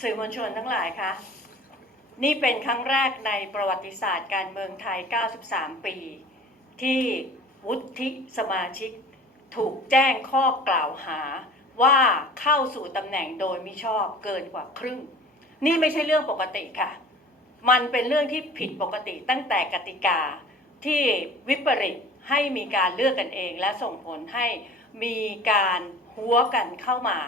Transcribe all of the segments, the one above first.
สื่อมวลชนทั้งหลายคะนี่เป็นครั้งแรกในประวัติศาสตร์การเมืองไทย 93 ปี ที่วุฒิสมาชิก ถูกแจ้งข้อกล่าวหาว่าเข้าสู่ตำแหน่งโดยมิชอบเกินกว่าครึ่ง นี่ไม่ใช่เรื่องปกติค่ะ มันเป็นเรื่องที่ผิดปกติตั้งแต่กติกาที่วิปริตให้มีการเลือกกันเอง และส่งผลให้มีการหัวกันเข้ามา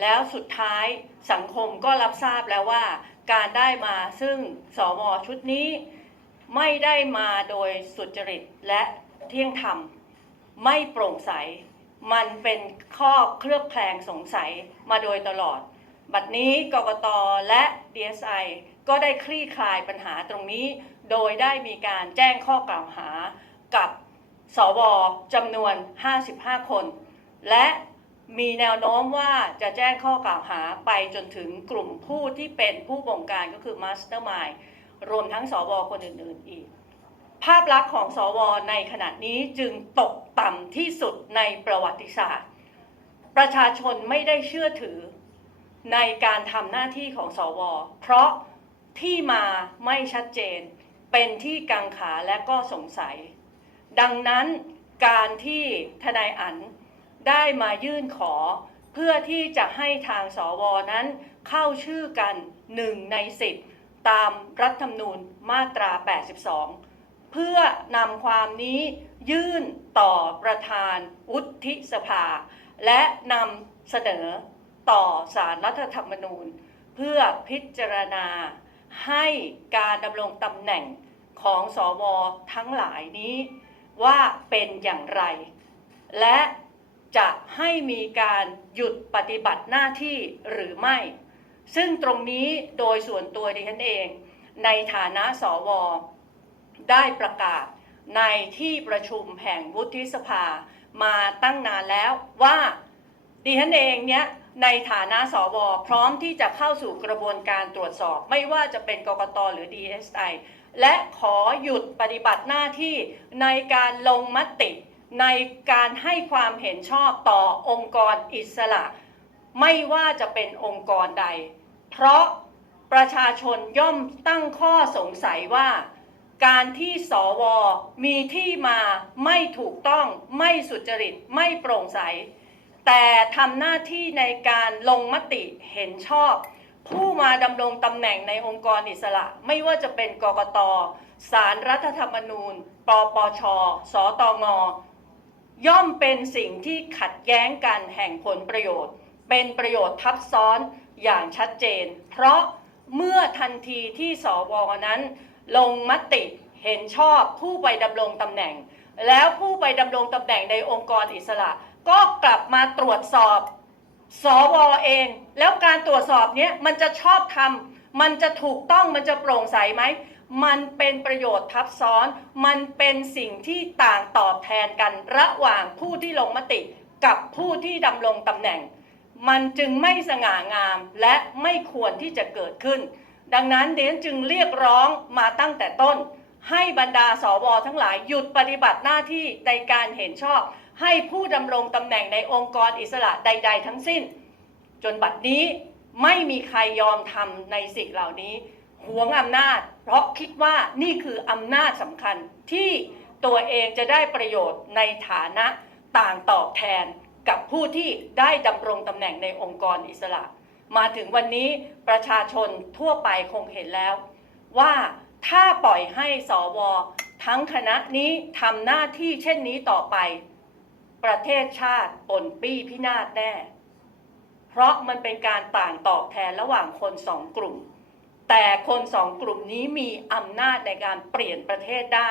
แล้วสุดท้ายสังคมก็รับทราบแล้วว่า การได้มาซึ่งสวชุดนี้ไม่ได้มาโดยสุจริตและเที่ยงธรรม ไม่โปร่งใส มันเป็นข้อเคลือบแคลงสงสัยมาโดยตลอด บัดนี้กกตและ DSI ก็ได้คลี่คลายปัญหาตรงนี้ โดยได้มีการแจ้งข้อกล่าวหากับสวจำนวน 55 คน และ มีแนวโน้มว่าจะแจ้งข้อกล่าวหาไปจนถึงกลุ่มผู้ที่เป็นผู้บงการก็คือ Mastermind รวมทั้งสวคนอื่นๆอีก ภาพลักษณ์ของสวในขณะนี้จึงตกต่ำที่สุดในประวัติศาสตร์ ประชาชนไม่ได้เชื่อถือในการทำหน้าที่ของสว เพราะที่มาไม่ชัดเจน เป็นที่กังขาและก็สงสัย ดังนั้นการที่ทนายอั๋น ได้มายื่นขอ เพื่อที่จะให้ทางสวนั้น เข้าชื่อกันหนึ่งในสิบตามรัฐธรรมนูญมาตรา 82 เพื่อนำความนี้ยื่นต่อประธานวุฒิสภา และนำเสนอต่อสารรัฐธรรมนูญ เพื่อพิจารณาให้การดำรงตำแหน่งของสวทั้งหลายนี้ว่าเป็นอย่างไร และ จะให้มีการหยุดปฏิบัติหน้าที่หรือไม่ ซึ่งตรงนี้โดยส่วนตัวดิฉันเอง ในฐานะสว ได้ประกาศในที่ประชุมแห่งวุฒิสภามาตั้งนานแล้วว่าดิฉันเองเนี้ยในฐานะสวพร้อมที่จะเข้าสู่กระบวนการตรวจสอบ ไม่ว่าจะเป็นกกตหรือ DSI และขอหยุดปฏิบัติหน้าที่ในการลงมติ ในการให้ความเห็นชอบต่อองค์กรอิสระ ไม่ว่าจะเป็นองค์กรใด เพราะประชาชนย่อมตั้งข้อสงสัยว่า การที่สวมีที่มาไม่ถูกต้องไม่สุจริตไม่โปร่งใส แต่ทำหน้าที่ในการลงมติเห็นชอบ ผู้มาดำรงตำแหน่งในองค์กรอิสระ ไม่ว่าจะเป็นกกตสารรัฐธรรมนูญ ปปช สตง ย่อมเป็นสิ่งที่ขัดแย้งกันแห่งผลประโยชน์ เป็นประโยชน์ทับซ้อนอย่างชัดเจน เพราะเมื่อทันทีที่สวนั้น ลงมติเห็นชอบผู้ไปดำรงตำแหน่ง แล้วผู้ไปดำรงตำแหน่งในองค์กรอิสระ ก็กลับมาตรวจสอบสวเอง แล้วการตรวจสอบเนี้ยมันจะชอบทำมันจะถูกต้องมันจะโปร่งใสไหม มันเป็นประโยชน์ทับซ้อน มันเป็นสิ่งที่ต่างตอบแทนกันระหว่างผู้ที่ลงมติกับผู้ที่ดำรงตำแหน่ง มันจึงไม่สง่างามและไม่ควรที่จะเกิดขึ้น ดังนั้นเดนจึงเรียกร้องมาตั้งแต่ต้น ให้บรรดาสวทั้งหลายหยุดปฏิบัติหน้าที่ในการเห็นชอบ ให้ผู้ดำรงตำแหน่งในองค์กรอิสระใด ๆ ทั้งสิ้น จนบัดนี้ไม่มีใครยอมทำในสิ่งเหล่านี้ หวงอำนาจ เพราะคิดว่านี่คืออำนาจสำคัญที่ตัวเองจะได้ประโยชน์ในฐานะต่างตอบแทนกับผู้ที่ได้ดำรงตำแหน่งในองค์กรอิสระ มาถึงวันนี้ประชาชนทั่วไปคงเห็นแล้ว ว่าถ้าปล่อยให้สวทั้งคณะนี้ทำหน้าที่เช่นนี้ต่อไป ประเทศชาติปนปี้พินาศแน่ เพราะมันเป็นการต่างตอบแทนระหว่างคนสองกลุ่ม แต่คนสองกลุ่มนี้มีอำนาจในการเปลี่ยนประเทศได้